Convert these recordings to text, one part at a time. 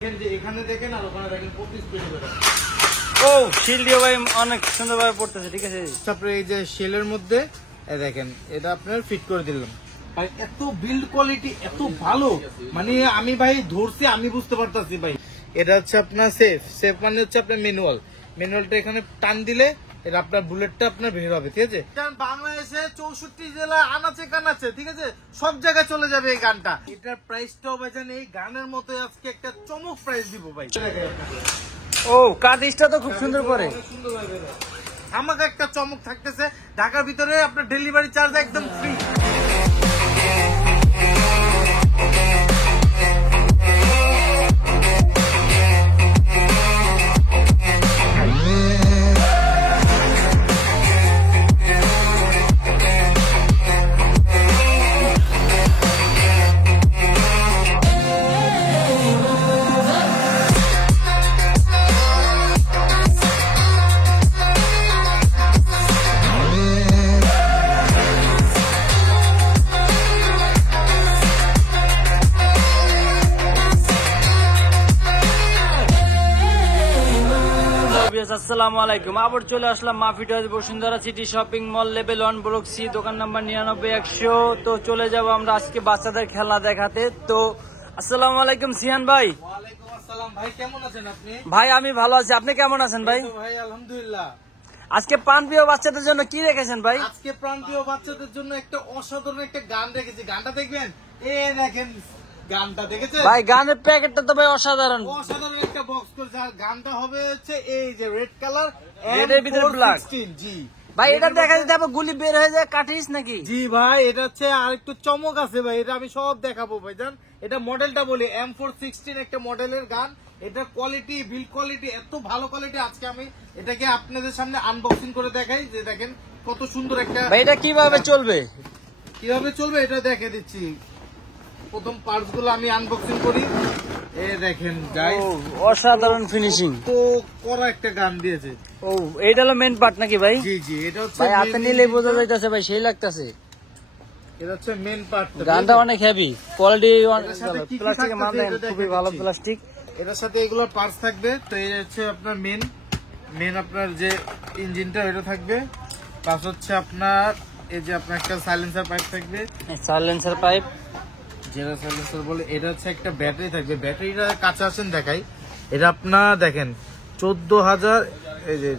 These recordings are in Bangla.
এখানে দেখেন আর ওখানে দেখেন 25 পেজ করে। ও শিলডিও ভাই অনেক সুন্দরভাবে পড়তেছে, ঠিক আছে। তারপরে এই যে শেলের মধ্যে দেখেন এটা আপনার ফিট করে দিলাম ভাই, এত বিল্ড কোয়ালিটি এত ভালো, মানে আমি ভাই ধরছি আমি বুঝতে পারতাছি ভাই। এটা হচ্ছে আপনার সেফ মানে হচ্ছে আপনার ম্যানুয়ালটা এখানে টান দিলে এটা আপনার বুলেটটা আপনার বের হবে, ঠিক আছে। বাংলাদেশে 64 জেলা আনাচে কানাচে, ঠিক আছে, সব জায়গায় চলে যাবে এই গানটা। এটার প্রাইসটাও ভাইজান এই গানের মতো আজকে একটা চমক প্রাইস দিব ভাই। ও কাদিসটা তো খুব সুন্দর করে, সুন্দর ভাবে আমাকে একটা চমক থাকতেছে। ঢাকার ভিতরে আপনার ডেলিভারি চার্জ একদম ফ্রি। আসসালামু আলাইকুম। আবার চলে আসলাম মাফিট house Bashundhara city shopping mall level 1 block C, দোকান নাম্বার 99-100। তো চলে যাব আমরা আজকে বাচ্চাদের খেলনা দেখাতে। তো আসসালামু আলাইকুম সিয়ান ভাই। ওয়ালাইকুম আসসালাম ভাই, কেমন আছেন আপনি? ভাই আমি ভালো আছি, আপনি কেমন আছেন ভাই? ভাই আলহামদুলিল্লাহ। আজকে প্রাণপ্রিয় বাচ্চাদের জন্য কি রেখেছেন ভাই? আজকে প্রাণপ্রিয় বাচ্চাদের জন্য একটা অসাধারণ একটা গান রেখেছি। গানটা দেখবেন, এই দেখেন গানটা দেখেছেন ভাই? গানের প্যাকেটটা তো ভাই অসাধারণ একটা বক্স করে। আর গানটা হবে হচ্ছে এই যে রেড কালার এর ভিতরে ব্ল্যাক। জি ভাই এটা দেখা যায় তারপর গুলি বের হয়ে যায়, কাটিস নাকি? জি ভাই, এটা হচ্ছে আর একটু চমক আছে ভাই, এটা আমি সব দেখাবো ভাই। জান এটা মডেলটা বলি M416 একটা মডেলের গান। এটা কোয়ালিটি বিল্ড কোয়ালিটি এত ভালো কোয়ালিটি। আজকে আমি এটাকে আপনাদের সামনে আনবক্সিং করে দেখাই যে দেখেন কত সুন্দর একটা। ভাই এটা কিভাবে চলবে এটা দেখে দিচ্ছি। প্রথম পার্টস গুলো আমি আনবক্সিং করি। এই দেখেন গাইস, অসাধারণ ফিনিশিং তো করা একটা গান দিয়েছে। ও এইটা হলো মেন পার্ট নাকি ভাই? জি এটা হচ্ছে ভাই হাতে নিলে বোঝা যাইতেছে ভাই, সেই লাগতেছে। এটা হচ্ছে মেন পার্ট। গানটা অনেক হেভি কোয়ালিটি, প্লাস্টিকের মান খুবই ভালো প্লাস্টিক। এটার সাথে এগুলো পার্টস থাকবে। তো এই হচ্ছে আপনার মেন আপনার যে ইঞ্জিনটা ওটা থাকবে, প্লাস হচ্ছে আপনার এই যে আপনার একটা সাইলেন্সার পাইপ থাকবে, সাইলেন্সার পাইপ যেটা সাইলেন্সার বলে। এটা হচ্ছে একটা ব্যাটারি থাকবে। ব্যাটারিটা কাছে আসেন দেখাই। এটা আপনার দেখেন 14,000 এই যে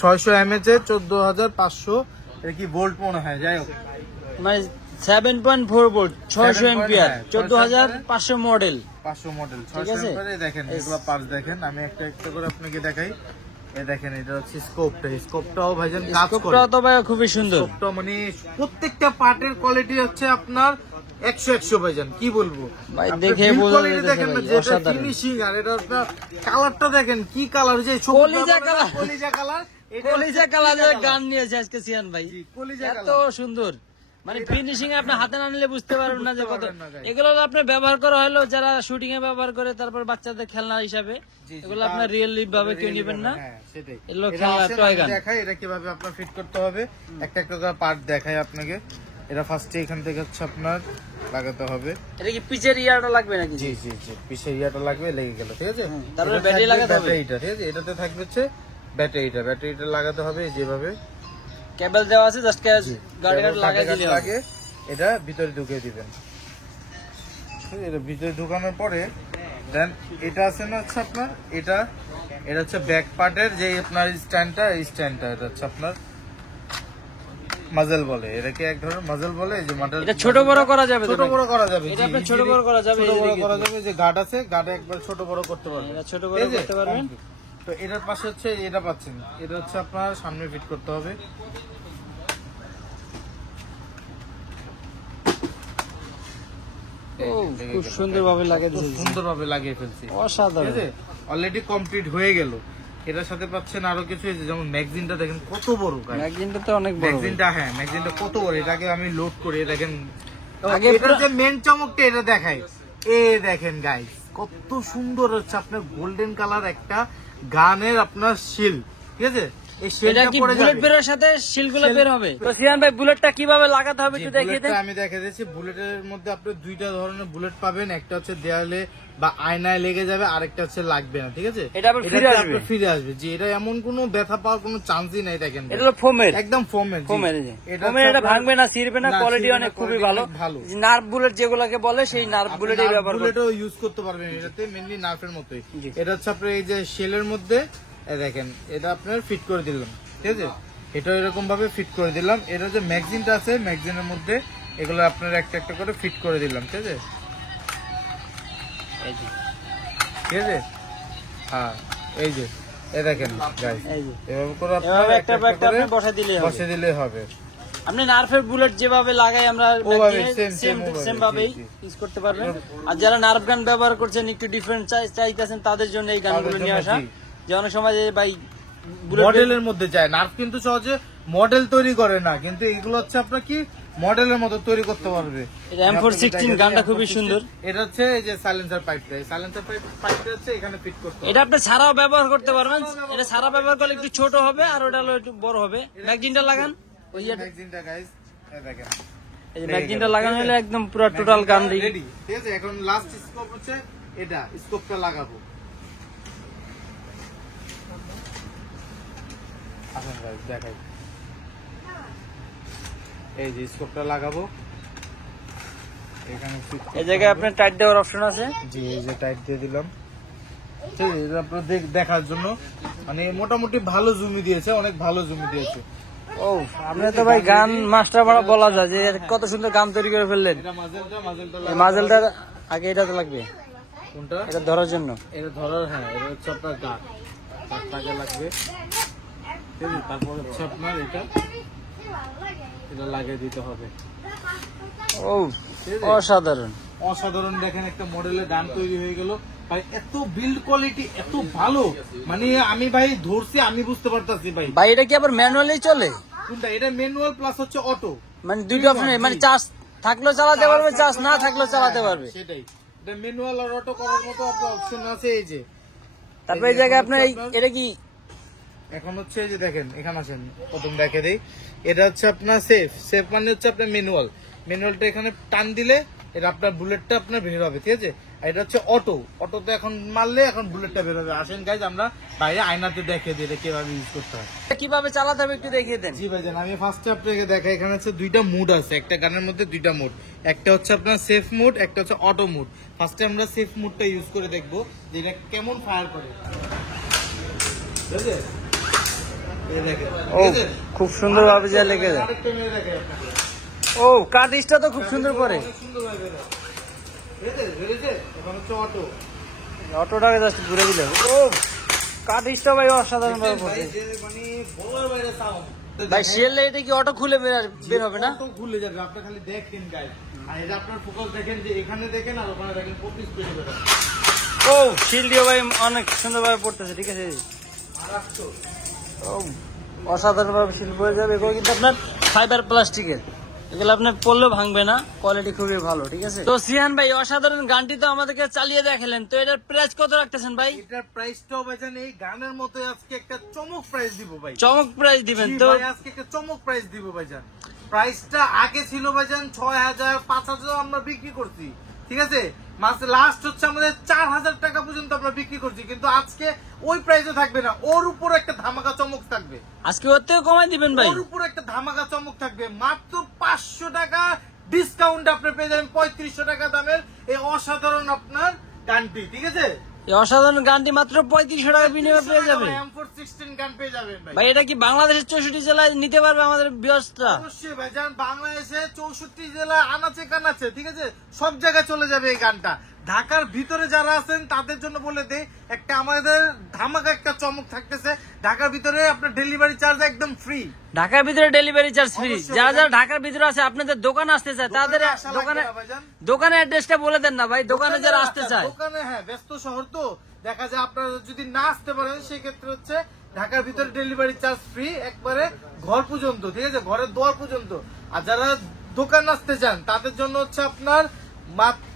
600 mAh 14,500 এটা কি ভোল্ট মনে হয়, যাই হোক মানে 7.4 volt 600 ampere 14,500 model 500 model 600 ampere. দেখেন এগুলো পার্টস দেখেন, আমি একটা একটা করে আপনাকে দেখাই। এই দেখেন এটা হচ্ছে স্কোপটাও ভাইজান কাজ করে। স্কোপটাও তো ভাই খুবই সুন্দর। স্কোপটা মানে প্রত্যেকটা পার্টের কোয়ালিটি হচ্ছে আপনার 100 ভাইজান, কি বলবো ভাই, দেখে বোঝা যাচ্ছে দেখেন না যেটা ফিনিশিং। আর এটা আপনার কালারটা দেখেন কি কালার, যে কলিজা কালার, কলিজা কালারের গান নিয়েছে আজকে সিয়ান ভাই। কলিজা এত সুন্দর, মানে ফিনিশিং আপনি হাতে না নিলে বুঝতে পারবেন না যে কত। এগুলো আপনার ব্যবহার করা হলো যারা শুটিং এ ব্যবহার করে, তারপর বাচ্চাদের খেলনা হিসাবে। এগুলো আপনার রিয়েলি ভাবে কেউ নেবেন না, এগুলো খেলনা টয় গান। দেখাই এটা কিভাবে আপনার ফিট করতে হবে, একটা একটা করে পার্ট দেখাই আপনাকে। এটা ফার্স্টে এখান থেকে হচ্ছে আপনার লাগাতে হবে। এটা কি পিচের ইয়াটা লাগবে নাকি? জি পিছের ইয়াটা লাগবে, লেগে গেল, ঠিক আছে। তারপরে ব্যাটারি লাগাতে হবে, ব্যাটারিটা ঠিক আছে। এটাতে থাকবে হচ্ছে ব্যাটারিটা লাগাতে হবে যেভাবে কেবল দেওয়া আছে, জাস্ট গাড়ি লাগাই দিলে আগে এটা ভিতরে ঢুকিয়ে দিবেন। এটা ভিতরে ঢুকানোর পরে দেন এটা আছে না হচ্ছে আপনার এটা হচ্ছে ব্যাক পার্টের যে আপনার স্ট্যান্ডটা এটা হচ্ছে আপনার মাজেল বলে। এটাকে এক ধরনের মাজেল বলে। এই যে মাডেল এটা ছোট বড় করা যাবে, ছোট বড় করা যাবে। এটা আপনি ছোট বড় করা যাবে, যে গার্ড আছে, গার্ডে একবার ছোট বড় করতে পারবেন। এটা ছোট বড় করতে পারবেন। তো এটার পাশে হচ্ছে এটা পাচ্ছেন, এটা হচ্ছে আপনার সামনে ফিট করতে হবে। খুব সুন্দরভাবে লাগিয়ে ফেলছি, অসাধারণ। অলরেডি কমপ্লিট হয়ে গেল। এটার সাথে পাচ্ছেন আরো কিছু, যেমন ম্যাগজিনটা দেখেন কত বড়। ম্যাগজিনটা তো অনেক বড়। ম্যাগজিনটা কত বড়, এটাকে আমি লোড করে দেখেন। এটার যে মেন চমকটা এটা দেখাই। দেখেন গাইস কত সুন্দর হচ্ছে আপনার গোল্ডেন কালার একটা গানের আপনার শিল, ঠিক আছে। এই এটা শেলটা কি পড়ে বুলেট যাবে। বের সাথে শিলগুলো বের হবে? তো সিয়ান ভাই বুলেটটা কিভাবে লাগাতে হবে একটু দেখিয়ে দেন। বুলেটটা আমি দেখে দিচ্ছি। বুলেটের মধ্যে আপনি দুইটা ধরনের বুলেট পাবেন, একটা হচ্ছে দেয়ালে বা আয়নায় লেগে যাবে, আরেকটা হচ্ছে লাগবে না, ঠিক আছে? এটা আবার ফিরে আসবে। ফিরে আসবে, যে এটা এমন কোনো ব্যথা পাওয়ার কোনো চান্সই নাই। দেখেন এটা হলো ফোমের, একদম ফোমের। ফোমের এটা ভাঙবে না, ছিড়বে না, কোয়ালিটি অনেক খুবই ভালো। নার্ভ বুলেট যেগুলোকে বলে সেই নার্ভ বুলেটই ব্যবহার করতে বুলেটও ইউজ করতে পারবেন এটাতে, মেইনলি নার্ভের মতোই। এটা হচ্ছে আপনার এই যে শেলের মধ্যে দেখেন, এটা আপনার ফিট করে দিলাম, ঠিক আছে? এটা এরকম ভাবে ফিট করে দিলাম। এটা যে ম্যাগজিনটা আছে, ম্যাগজিনের মধ্যে এগুলো আপনার একটা একটা করে ফিট করে দিলাম, ঠিক আছে? ঠিক আছে, হ্যাঁ এই যে এই দেখেন গাইস, এভাবে করে এভাবে একটা একটা একটা আপনি বসে দিলে হবে। আপনি নার্ভের বুলেট যেভাবে লাগাই আমরা ওভাবে সেম ভাবেই ইউজ করতে পারবেন। আর যারা নার্ভ গান ব্যবহার করছেন, একটু ডিফারেন্ট চাইতেছেন, তাদের জন্য এই গানগুলো নিয়ে আসা। যে অনেক সময় ভাই মডেলের মধ্যে যায়, নার্ভ কিন্তু সহজে মডেল তৈরি করে না, কিন্তু এগুলো হচ্ছে আপনার কি মডেলের মতো তৈরি করতে পারবে। M416 গানটা খুবই সুন্দর। এটা হচ্ছে এই যে সাইলেন্সার পাইপটা, সাইলেন্সার পাইপটা হচ্ছে এখানে ফিট করতে হবে। এটা আপনি ছাড়াও ব্যবহার করতে পারবেন। এটা ছাড়া ব্যবহার করলে একটু ছোট হবে, আর ওটা হলো একটু বড় হবে। ম্যাগজিনটা লাগান, ওই যে ম্যাগজিনটা গাইস, এই দেখেন, এই যে ম্যাগজিনটা লাগানো হলে একদম পুরো টোটাল গান রেডি, ঠিক আছে? এখন লাস্ট স্কোপ হচ্ছে এটা, স্কোপটা লাগাবো। আসুন গাইস দেখাই, এই যে স্কোপটা লাগাবো এখানে। এই জায়গায় আপনার টাইট দেওয়ার অপশন আছে। জি, এই যে টাইট দিয়ে দিলাম, ঠিক আছে? এটা আপনার দেখার জন্য, মানে মোটামুটি ভালো জুমি দিয়েছে, অনেক ভালো জুমি দিয়েছে। ও, আপনি তো ভাই গান মাস্টার বলা যায়, যে কত সুন্দর গান তৈরি করে ফেললেন। এটা মাঝেলটা এই মাজেলটা আগে এটা তো লাগবে, কোনটা? এটা ধরার জন্য। এটা ধরার, হ্যাঁ, এটা হচ্ছে আপনার গাঁটটাকে লাগবে, ঠিক আছে? তারপর হচ্ছে আপনার এটা লাগিয়ে দিতে হবে। ও, অসাধারণ অসাধারণ। দেখেন একটা মডেলের গান তৈরি হয়ে গেল ভাই, এত বিল্ড কোয়ালিটি এত ভালো, মানে আমি ভাই ধরছি, আমি বুঝতে পারতাছি ভাই। ভাই এটা কি আবার ম্যানুয়ালি চলে? কোনটা? এটা ম্যানুয়াল প্লাস হচ্ছে অটো, মানে দুইটা অপশন, মানে চার্জ থাকলেও চালাতে পারবে, চার্জ না থাকলেও চালাতে পারবে। সেটাই, এটা ম্যানুয়াল আর অটো করার মতো আপনার অপশন আছে। এই যে তারপরে এই জায়গায় আপনার এটা কি এখন হচ্ছে, এই যে দেখেন, এখানে আসেন, প্রথম দেখে দেই। এটা হচ্ছে আপনার সেফ মানে হচ্ছে আপনার ম্যানুয়ালটা এখানে টান দিলে এটা আপনার বুলেটটা আপনার বের হবে, ঠিক আছে? আর এটা হচ্ছে অটোতে এখন মারলে এখন বুলেটটা বের হবে। আসেন গাইজ, আমরা বাইরে আয়নাতে দেখে দিই এটা কিভাবে ইউজ করতে হয়, কিভাবে চালাতে হবে একটু দেখিয়ে দেন। জি ভাইজান, আমি ফার্স্টে আপনাকে দেখাই। এখানে হচ্ছে দুইটা মুড আছে, একটা গানের মধ্যে দুইটা মুড, একটা হচ্ছে আপনার সেফ মুড, একটা হচ্ছে অটো মুড। ফার্স্টে আমরা সেফ মুডটা ইউজ করে দেখবো যে এটা কেমন ফায়ার করে, ঠিক আছে? এই দেখেন, ও, খুব সুন্দর ভাবে যা লেগে যায়। আরেকটা মেরে দেখাই আপনাকে। ও, কাটিংটা তো খুব সুন্দর করে, অনেক সুন্দর ভাবে বের হয়। ঠিক আছে, বেরিয়েছে? এখন হচ্ছে অটো। অটোটাকে জাস্ট ঘুরে দিলে, ও কাটিংটা ভাই অসাধারণ ভাবে ভাই, করছে। যে মানে বলার বাইরে সাউন্ড। ভাই শেলে এটা কি অটো খুলে বের হবে না? অটো খুলে যাবে, আপনি খালি দেখেন গাইস। আর এটা আপনার ফোকাস দেখেন, যে এখানে দেখেন আর ওখানে দেখেন, কত স্পিডে বের হয়। ও, শিল্ডিও ভাই অনেক সুন্দর ভাবে পড়তেছে, ঠিক আছে? মারাত্মক। ও, অসাধারণ ভাবে শিল পড়ে যাবে। এগুলো কিন্তু আপনার ফাইবার প্লাস্টিকের, এগুলো আপনার পড়লেও ভাঙবে না, কোয়ালিটি খুবই ভালো, ঠিক আছে? তো সিয়ান ভাই, অসাধারণ গানটি তো আমাদেরকে চালিয়ে দেখালেন, তো এটার প্রাইস কত রাখতেছেন ভাই? এটার প্রাইসটাও ভাইজান এই গানের মতো আজকে একটা চমক প্রাইস দিব ভাই। চমক প্রাইস দিবেন জি তো? ভাই, আজকে একটা চমক প্রাইস দিব ভাইজান। প্রাইসটা আগে ছিল ভাইজান 6000, 5000 আমরা বিক্রি করছি, ঠিক আছে? মাসে লাস্ট হচ্ছে আমাদের 4000 টাকা পর্যন্ত আমরা বিক্রি করছি, কিন্তু আজকে ওই প্রাইসে থাকবে না, ওর উপর একটা ধামাকা চমক থাকবে। আজকে ওর থেকে কমাই দিবেন ভাই? ওর উপর একটা ধামাকা চমক থাকবে, মাত্র 500 টাকা ডিসকাউন্ট আপনি পেয়ে যাবেন 3500 টাকা দামের এই অসাধারণ আপনার গানটি, ঠিক আছে? এই অসাধারণ গানটি মাত্র 3500 টাকা বিনিময়ে পেয়ে যাবে। M416 গান পেয়ে যাবেন ভাই। ভাই এটা কি বাংলাদেশের 64 জেলায় নিতে পারবে আমাদের ভিউয়ার্সরা? অবশ্যই ভাইজান, বাংলাদেশে 64 জেলা আনাচে কানাচে, ঠিক আছে, সব জায়গায় চলে যাবে এই গানটা। ঢাকার ভিতরে যারা আছেন তাদের জন্য বলে দেই, একটা আমাদের ধামাকা একটা চমক থাকতেছে। ঢাকার ভিতরে আপনার ডেলিভারি চার্জ একদম ফ্রি। ঢাকার ভিতরে ডেলিভারি চার্জ ফ্রি। অবশ্যই যারা ভাইজান। যারা ঢাকার ভিতরে আছে, আপনাদের দোকানে আসতে চায়, তাদের আসা লাগবে দোকানে না ভাইজান। দোকানের অ্যাড্রেসটা বলে দেন না ভাই, দোকানে যারা আসতে চায়। দোকানে, হ্যাঁ, ব্যস্ত শহর তো দেখা যায়, আপনারা যদি না আসতে পারেন সেই ক্ষেত্রে হচ্ছে ঢাকার ভিতরে ডেলিভারি চার্জ ফ্রি, একবারে ঘর পর্যন্ত, ঠিক আছে, ঘরের দোয়ার পর্যন্ত। আর যারা দোকান আসতে চান তাদের জন্য হচ্ছে আপনার মাত্র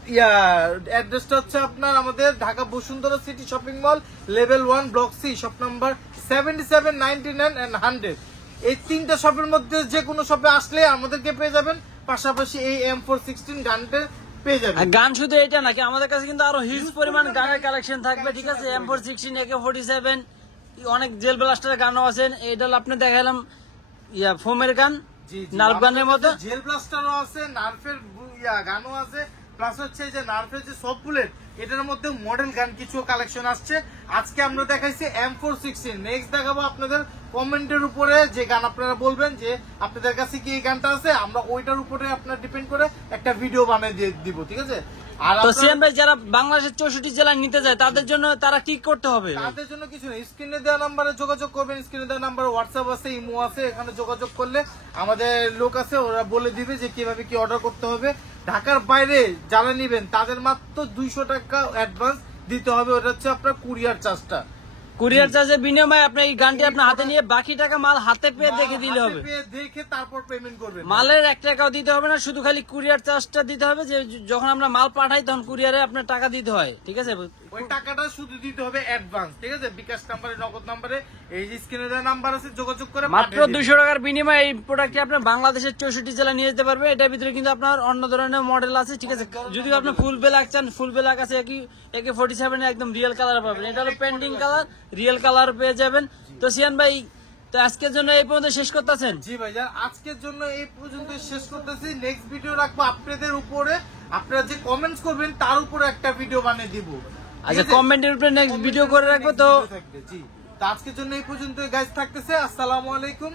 অ্যাড্রেসটা হচ্ছে আপনার আমাদের Dhaka Bashundhara city shopping mall level 1 block C shop number 77, 99 and 100। এই তিনটা শপের মধ্যে যে কোনো শপে আসলে আমাদেরকে পেয়ে যাবেন, পাশাপাশি এই M416 গানটা পেয়ে যাবেন। আর গান শুধু এটা নাকি, আমাদের কাছে কিন্তু আরো হিউজ পরিমাণ গানের কালেকশন থাকবে, ঠিক আছে। M416, AK47, অনেক জেল ব্লাস্টারের গানও আছেন। এটা হলো আপনি দেখালাম ফোমের গান, নার্ভ গানের মতো। জেল ব্লাস্টারও আছে, নার্ভের গানও আছে, প্লাস হচ্ছে যে নার্ভের যে সব বুলেট এটার মধ্যে মডেল গান কিছু কালেকশন আসছে। আজকে আমরা দেখাইছি M416। নেক্সট দেখাবো আপনাদের কমেন্টের উপরে যে গান আপনারা বলবেন যে আপনাদের কাছে কি এই গানটা আছে, আমরা ওইটার উপরে আপনার ডিপেন্ড করে একটা ভিডিও বানিয়ে দিয়ে দিব, ঠিক আছে। আর তো সিয়াম ভাই, যারা বাংলাদেশের 64 জেলায় নিতে যায় তাদের জন্য তারা কি করতে হবে? তাদের জন্য কিছু নেই, স্ক্রিনে দেওয়া নাম্বারে যোগাযোগ করবেন। স্ক্রিনে দেওয়া নাম্বারে হোয়াটসঅ্যাপ আছে, ইমো আছে, এখানে যোগাযোগ করলে আমাদের লোক আছে, ওরা বলে দিবে যে কিভাবে কি অর্ডার করতে হবে। ঢাকার বাইরে যারা নিবেন তাদের মাত্র 200 টাকা অ্যাডভান্স দিতে হবে, ওটা হচ্ছে আপনার কুরিয়ার চার্জটা। কুরিয়ার চার্জের বিনিময়ে আপনি এই গানটি আপনার হাতে নিয়ে বাকি টাকা মাল হাতে পেয়ে দেখে দিলে হবে, দেখে তারপর পেমেন্ট করবেন। মালের 1 টাকাও দিতে হবে না, শুধু খালি কুরিয়ার চার্জটা দিতে হবে। যে যখন আমরা মাল পাঠাই তখন কুরিয়ারে আপনার টাকা দিতে হয়, ঠিক আছে। ওই টাকাটা শুধু দিতে হবে অ্যাডভান্স, ঠিক আছে। বিকাশ নাম্বারে, নগদ নাম্বারে, এই যে স্ক্রিনে দেওয়া নাম্বার আছে, যোগাযোগ করে মাত্র 200 টাকার বিনিময়ে এই প্রোডাক্টটি আপনি বাংলাদেশের 64 জেলা নিয়ে যেতে পারবে। এটার ভিতরে কিন্তু আপনার অন্য ধরনের মডেল আছে, ঠিক আছে। যদি আপনি ফুল ব্ল্যাক চান, ফুল ব্ল্যাক আছে, AK47 একদম রিয়েল কালার পাবেন। এটা হলো পেন্টিং কালার, রিয়েল কালার পেয়ে যাবেন। তো সিয়ান ভাই, তো আজকের জন্য এই পর্যন্ত শেষ করতেছেন? জি ভাইজান, আজকের জন্য এই পর্যন্ত শেষ করতেছি। নেক্সট ভিডিও রাখবো আপনাদের উপরে, আপনারা যে কমেন্টস করবেন তার উপরে একটা ভিডিও বানিয়ে দিব। আচ্ছা, কমেন্টের উপরে নেক্সট ভিডিও করে রাখবো। তো জি, তো আজকের জন্য এই পর্যন্ত গাইস থাকতেছে। আসসালামু আলাইকুম।